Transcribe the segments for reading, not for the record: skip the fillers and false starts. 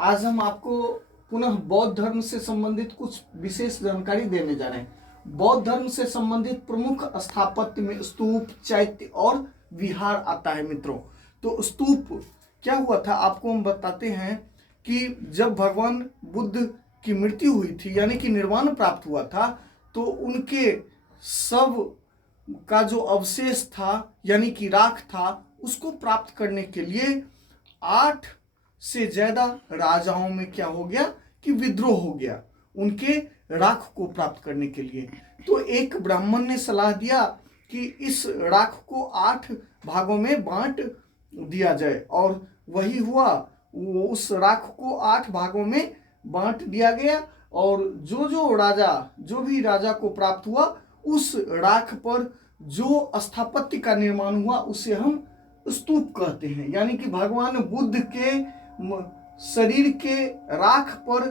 आज हम आपको पुनः बौद्ध धर्म से संबंधित कुछ विशेष जानकारी देने जा रहे हैं। बौद्ध धर्म से संबंधित प्रमुख स्थापत्य में स्तूप, चैत्य और विहार आता है मित्रों। तो स्तूप क्या हुआ था आपको हम बताते हैं कि जब भगवान बुद्ध की मृत्यु हुई थी यानी कि निर्वाण प्राप्त हुआ था, तो उनके सब का जो अवशेष था यानी कि राख था, उसको प्राप्त करने के लिए 8 से ज्यादा राजाओं में क्या हो गया कि विद्रोह हो गया उनके राख को प्राप्त करने के लिए। तो एक ब्राह्मण ने सलाह दिया कि इस राख को 8 भागों में बांट दिया जाए, और वही हुआ। उस राख को 8 भागों में बांट दिया गया, और जो भी राजा को प्राप्त हुआ उस राख पर जो स्थापत्य का निर्माण हुआ उसे हम स्तूप कहते हैं। यानी कि भगवान बुद्ध के शरीर के राख पर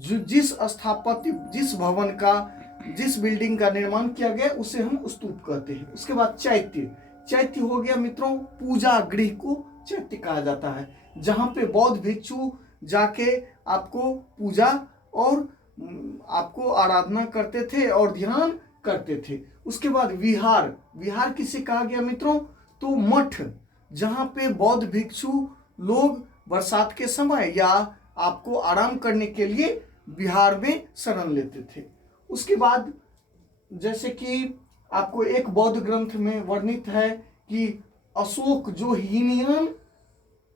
जिस स्थापत्य, जिस भवन का, जिस बिल्डिंग का निर्माण किया गया उसे हम स्तूप कहते हैं। उसके बाद चैत्य हो गया मित्रों, पूजा गृह को चैत्य कहा जाता है, जहां पे बौद्ध भिक्षु जाके आपको पूजा और आपको आराधना करते थे और ध्यान करते थे। उसके बाद विहार किसे कहा गया मित्रों? तो मठ, जहां पे बौद्ध भिक्षु लोग बरसात के समय या आपको आराम करने के लिए विहार में शरण लेते थे। उसके बाद जैसे कि आपको एक बौद्ध ग्रंथ में वर्णित है कि अशोक जो हीनयान,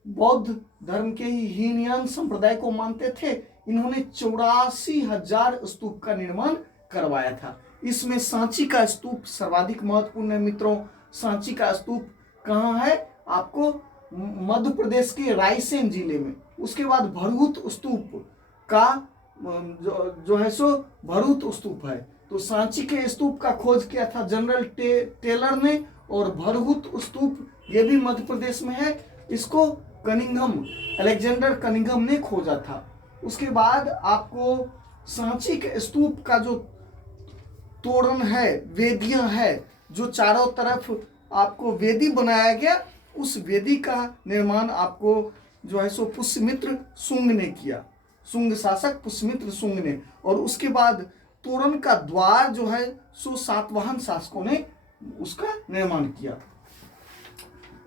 बौद्ध धर्म के ही हीनयान संप्रदाय को मानते थे, इन्होंने 84,000 स्तूप का निर्माण करवाया था। इसमें सांची का स्तूप सर्वाधिक महत्वपूर्ण है मित्रों। सांची का स्तूप कहाँ है? आपको मध्य प्रदेश के रायसेन जिले में। उसके बाद भरहुत स्तूप का जो है सो भरहुत स्तूप है। तो सांची के स्तूप का खोज किया था जनरल टेलर ने, और भरहुत स्तूप ये भी मध्य प्रदेश में है, इसको अलेक्जेंडर कनिंघम ने खोजा था। उसके बाद आपको सांची के स्तूप का जो तोरण है, वेदियां है, जो चारों तरफ आपको वेदी बनाया गया, उस वेदी का निर्माण आपको जो है सो पुष्यमित्र शुंग ने किया, शुंग शासक पुष्यमित्र शुंग ने। और उसके बाद तोरण का द्वार जो है सो सातवाहन शासकों ने उसका निर्माण किया।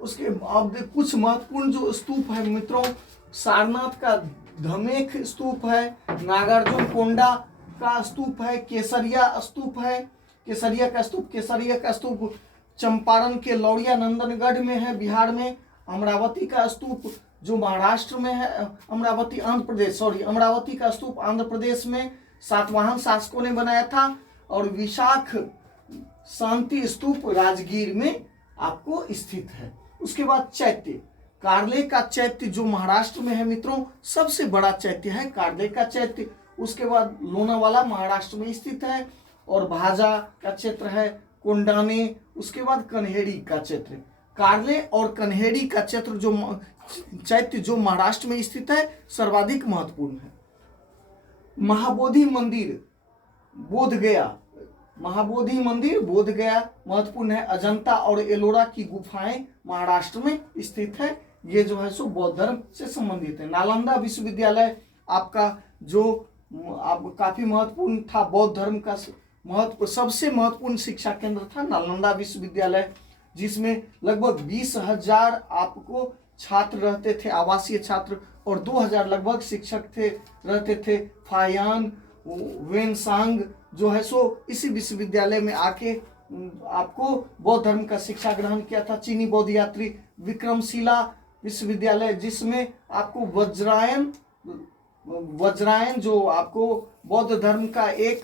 उसके अब कुछ महत्वपूर्ण जो स्तूप है मित्रों, सारनाथ का धमेख स्तूप है, नागार्जुन कोंडा का स्तूप है, केसरिया स्तूप है, केसरिया का स्तूप चंपारण के लौरिया नंदनगढ़ में है बिहार में। अमरावती का स्तूप जो महाराष्ट्र में है, अमरावती का स्तूप आंध्र प्रदेश में सातवाहन शासकों ने बनाया था। और विशाख शांति स्तूप राजगीर में आपको स्थित है। उसके बाद चैत्य, कार्ले का चैत्य जो महाराष्ट्र में है मित्रों, सबसे बड़ा चैत्य है कार्ले का चैत्य। उसके बाद लोनावाला महाराष्ट्र में स्थित है, और भाजा का क्षेत्र है, कोंडाने। उसके बाद कन्हेरी का क्षेत्र, कार्ले और कन्हेरी का क्षेत्र जो चैत्य जो महाराष्ट्र में स्थित है, सर्वाधिक महत्वपूर्ण है। महाबोधि मंदिर बोध गया महत्वपूर्ण है। अजंता और एलोरा की गुफाएं महाराष्ट्र में स्थित है, ये जो है सो बौद्ध धर्म से संबंधित है। नालंदा विश्वविद्यालय आपका जो काफी महत्वपूर्ण था, बौद्ध धर्म का सबसे महत्वपूर्ण शिक्षा केंद्र था नालंदा विश्वविद्यालय, जिसमें लगभग 20,000 आपको छात्र रहते थे, आवासीय छात्र, और 2,000 लगभग शिक्षक रहते थे। फायान वेनसांग जो है सो इसी विश्वविद्यालय में आके आपको बौद्ध धर्म का शिक्षा ग्रहण किया था। चीनी बौद्ध यात्री विक्रमशिला विश्वविद्यालय, जिसमें आपको वज्रायन जो आपको बौद्ध धर्म का एक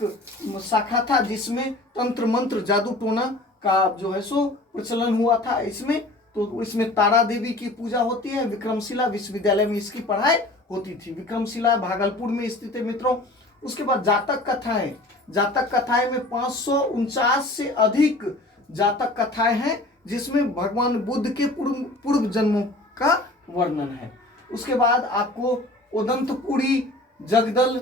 शाखा था, जिसमें तंत्र मंत्र जादू टोना का जो है सो प्रचलन हुआ था। इसमें तारा देवी की पूजा होती है। विक्रमशिला विश्वविद्यालय में इसकी पढ़ाई होती थी। विक्रमशिला भागलपुर में स्थित है मित्रों। उसके बाद जातक कथाएं में 549 से अधिक जातक कथाएं हैं, जिसमें भगवान बुद्ध के पूर्व जन्मों का वर्णन है। उसके बाद आपको उदंतपुरी जगदल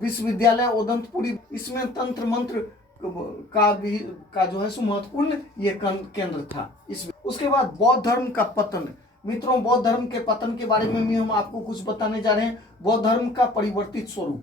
विश्वविद्यालय उदंतपुरी, इसमें तंत्र मंत्र का जो है सो महत्वपूर्ण ये केंद्र था इसमें। उसके बाद बौद्ध धर्म का पतन, मित्रों बौद्ध धर्म के पतन के बारे में भी हम आपको कुछ बताने जा रहे हैं। बौद्ध धर्म का परिवर्तित स्वरूप,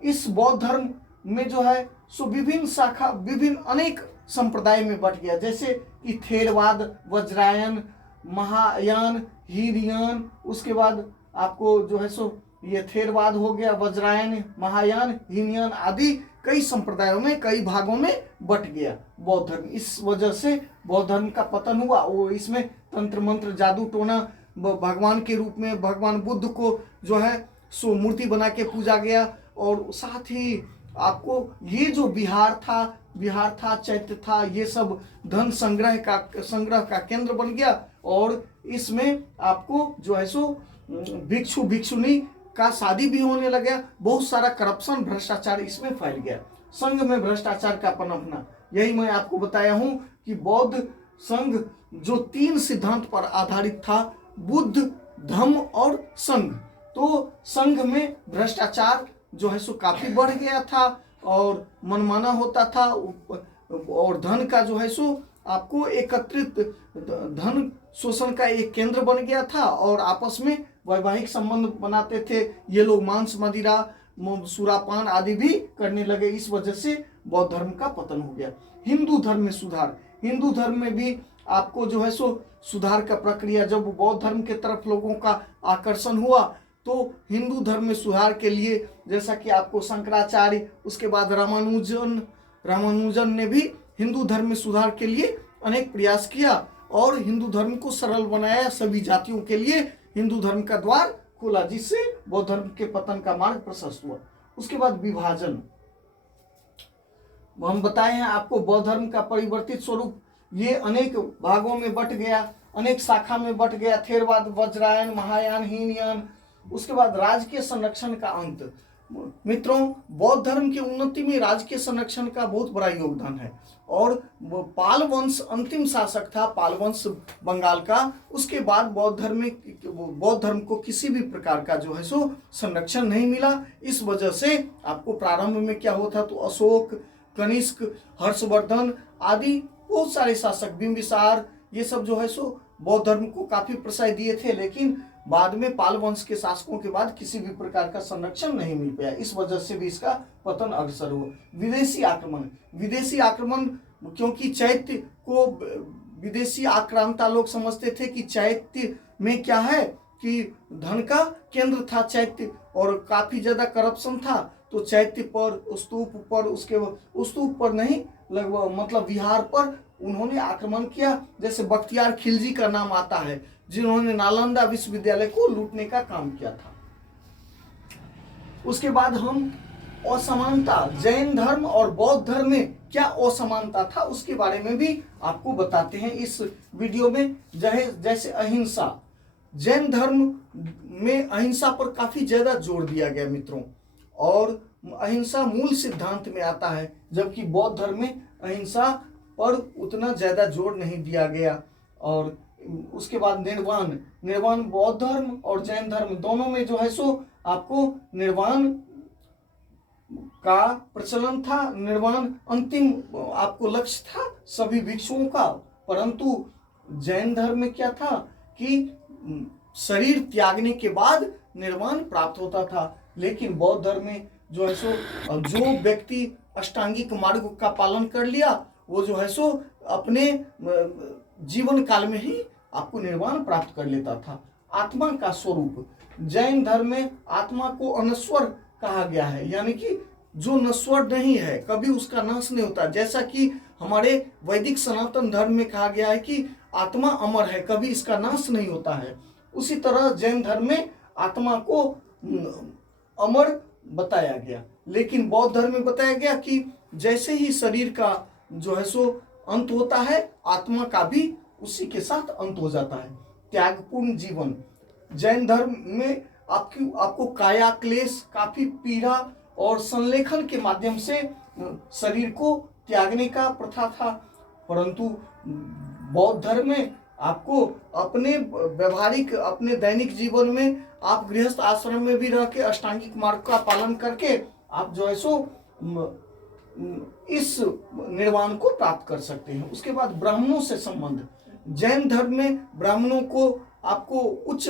इस बौद्ध धर्म में जो है सो विभिन्न शाखा, विभिन्न अनेक संप्रदाय में बट गया, जैसे कि थेरवाद, वज्रायन, महायान, हीनयान, उसके बाद आपको जो है सो ये थेरवाद हो गया, वज्रायन, महायान, हीनयान आदि कई संप्रदायों में, कई भागों में बट गया बौद्ध धर्म। इस वजह से बौद्ध धर्म का पतन हुआ। वो इसमें तंत्र मंत्र, जादू टोना, भगवान के रूप में भगवान बुद्ध को जो है सो मूर्ति बना के पूजा गया, और साथ ही आपको ये जो बिहार था, चैत्य था, ये सब धन संग्रह का केंद्र बन गया, और इसमें आपको जो है सो भिक्षु भिक्षुनी का शादी भी होने लगा। बहुत सारा करप्शन, भ्रष्टाचार इसमें फैल गया। संघ में भ्रष्टाचार का पनपना, यही मैं आपको बताया हूं कि बौद्ध संघ जो 3 सिद्धांत पर आधारित था, बुद्ध, धम्म और संघ। तो संघ में भ्रष्टाचार जो है सो काफी बढ़ गया था और मनमाना होता था, और धन का जो है सो आपको एकत्रित धन शोषण का एक केंद्र बन गया था, और आपस में वैवाहिक संबंध बनाते थे ये लोग। मांस, मदिरा, सुरापान आदि भी करने लगे। इस वजह से बौद्ध धर्म का पतन हो गया। हिंदू धर्म में सुधार, हिंदू धर्म में भी आपको जो है सो सुधार का प्रक्रिया, जब बौद्ध धर्म के तरफ लोगों का आकर्षण हुआ तो हिंदू धर्म में सुधार के लिए, जैसा कि आपको शंकराचार्य, उसके बाद रामानुजन ने भी हिंदू धर्म में सुधार के लिए अनेक प्रयास किया और हिंदू धर्म को सरल बनाया। सभी जातियों के लिए हिंदू धर्म का द्वार खोला, जिससे बौद्ध धर्म के पतन का मार्ग प्रशस्त हुआ। उसके बाद विभाजन, हम बताए हैं आपको बौद्ध धर्म का परिवर्तित स्वरूप, ये अनेक भागों में बट गया, अनेक शाखा में बट गया। थेरवाद, वज्रायन, महायान, हीनयान। उसके बाद राजकीय संरक्षण का अंत। मित्रों बौद्ध धर्म की उन्नति में राजकीय संरक्षण का बहुत बड़ा योगदान है, और पाल वंश अंतिम शासक था, पाल वंश बंगाल का। उसके बाद बौद्ध धर्म को किसी भी प्रकार का जो है सो संरक्षण नहीं मिला। इस वजह से आपको प्रारंभ में क्या होता, तो अशोक, कनिष्क, हर्षवर्धन आदि बहुत सारे शासक, बिंबिसार, ये सब जो है सो बौद्ध धर्म को काफी प्रश्रय दिए थे, लेकिन बाद में पाल वंश के शासकों के बाद किसी भी प्रकार का संरक्षण नहीं मिल पाया। इस वजह से भी इसका पतन अग्रसर हुआ। विदेशी आक्रमण, क्योंकि चैत्य को विदेशी आक्रांता लोग समझते थे कि चैत्य में क्या है कि धन का केंद्र था चैत्य, और काफी ज्यादा करप्शन था। तो चैत्य पर, स्तूप पर, उसके स्तूप पर नहीं, लगभग मतलब विहार पर उन्होंने आक्रमण किया। जैसे बख्तियार खिलजी का नाम आता है, जिन्होंने नालंदा विश्वविद्यालय को लूटने का काम किया था। उसके बाद हम असमानता, जैन धर्म और बौद्ध धर्म में क्या असमानता था उसके बारे में भी आपको बताते हैं इस वीडियो में। जैसे अहिंसा, जैन धर्म में अहिंसा पर काफी ज्यादा जोर दिया गया मित्रों, और अहिंसा मूल सिद्धांत में आता है, जबकि बौद्ध धर्म में अहिंसा पर उतना ज्यादा जोर नहीं दिया गया। और उसके बाद निर्वाण बौद्ध धर्म और जैन धर्म दोनों में जो है सो आपको निर्वाण का प्रचलन था। निर्वाण अंतिम आपको लक्ष्य था सभी भिक्षुओं का, परंतु जैन धर्म में क्या था कि शरीर त्यागने के बाद निर्वाण प्राप्त होता था। लेकिन बौद्ध धर्म में जो है सो जो व्यक्ति अष्टांगिक मार्ग का पालन कर लिया, वो जो है सो अपने जीवन काल में ही आपको निर्वाण प्राप्त कर लेता था। आत्मा का स्वरूप, जैन धर्म में आत्मा को अनश्वर कहा गया है, यानी कि जो नश्वर नहीं है, कभी उसका नाश नहीं होता। जैसा कि हमारे वैदिक सनातन धर्म में कहा गया है कि आत्मा अमर है, कभी इसका नाश नहीं होता है। उसी तरह जैन धर्म में आत्मा को अमर बताया गया। लेकिन बौद्ध धर्म में बताया गया कि जैसे ही शरीर का जो है सो अंत होता है, आत्मा का भी उसी के साथ अंत हो जाता है। त्यागपूर्ण जीवन, जैन धर्म में आपको काया क्लेश, काफी पीड़ा और संलेखन के माध्यम से शरीर को त्यागने का प्रथा था, परंतु बौद्ध धर्म में आपको अपने व्यवहारिक, अपने दैनिक जीवन में आप गृहस्थ आश्रम में भी रह के अष्टांगिक मार्ग का पालन करके आप जो है सो इस निर्वाण को प्राप्त कर सकते हैं। उसके बाद ब्राह्मणों से संबंध, जैन धर्म में ब्राह्मणों को आपको उच्च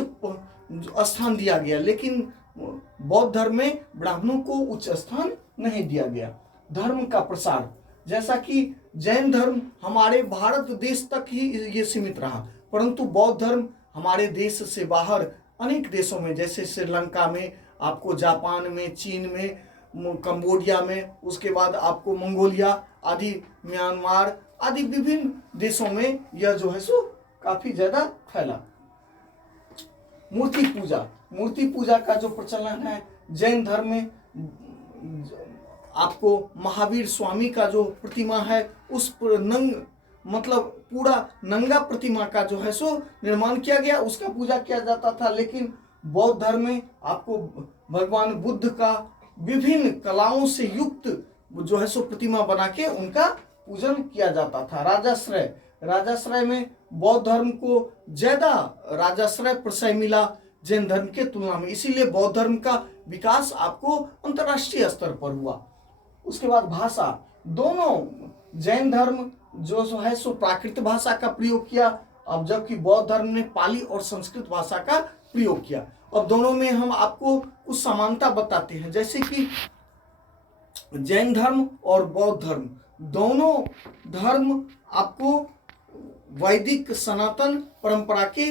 स्थान दिया गया, लेकिन बौद्ध धर्म में ब्राह्मणों को उच्च स्थान नहीं दिया गया। धर्म का प्रसार, जैसा कि जैन धर्म हमारे भारत देश तक ही ये सीमित रहा, परंतु बौद्ध धर्म हमारे देश से बाहर अनेक देशों में, जैसे श्रीलंका में, आपको जापान में, चीन में, कंबोडिया में, उसके बाद आपको मंगोलिया आदि, म्यांमार आदि विभिन्न देशों में यह जो है सो काफी ज्यादा फैला। मूर्ति पूजा, मूर्ति पूजा का जो प्रचलन है जैन धर्म में, आपको महावीर स्वामी का जो प्रतिमा है उस पर मतलब पूरा नंगा प्रतिमा का जो है सो निर्माण किया गया, उसका पूजा किया जाता था। लेकिन बौद्ध धर्म में आपको भगवान बुद्ध का विभिन्न कलाओं से युक्त जो है सो प्रतिमा बना के उनका पूजन किया जाता था। राजाश्रय, राजाश्रय में बौद्ध धर्म को ज्यादा राजाश्रय प्रशय मिला जैन धर्म के तुलना में, इसीलिए बौद्ध धर्म का विकास आपको अंतर्राष्ट्रीय स्तर पर हुआ। उसके बाद भाषा, दोनों जैन धर्म जो है सो प्राकृत भाषा का प्रयोग किया, अब जबकि बौद्ध धर्म ने पाली और संस्कृत भाषा का प्रयोग किया। अब दोनों में हम आपको कुछ समानता बताते हैं, जैसे कि जैन धर्म और बौद्ध धर्म, दोनों धर्म आपको वैदिक सनातन परंपरा के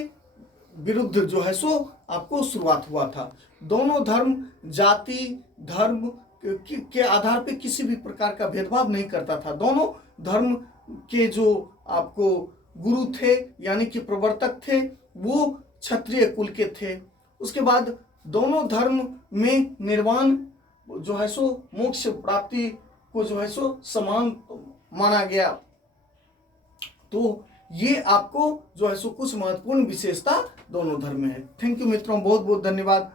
विरुद्ध जो है सो आपको शुरुआत हुआ था। दोनों धर्म जाति धर्म के आधार पे किसी भी प्रकार का भेदभाव नहीं करता था। दोनों धर्म के जो आपको गुरु थे यानी कि प्रवर्तक थे वो क्षत्रिय कुल के थे। उसके बाद दोनों धर्म में निर्वाण जो है सो मोक्ष प्राप्ति को जो है सो समान माना गया। तो ये आपको जो है सो कुछ महत्वपूर्ण विशेषता दोनों धर्म में है। थैंक यू मित्रों, बहुत बहुत धन्यवाद।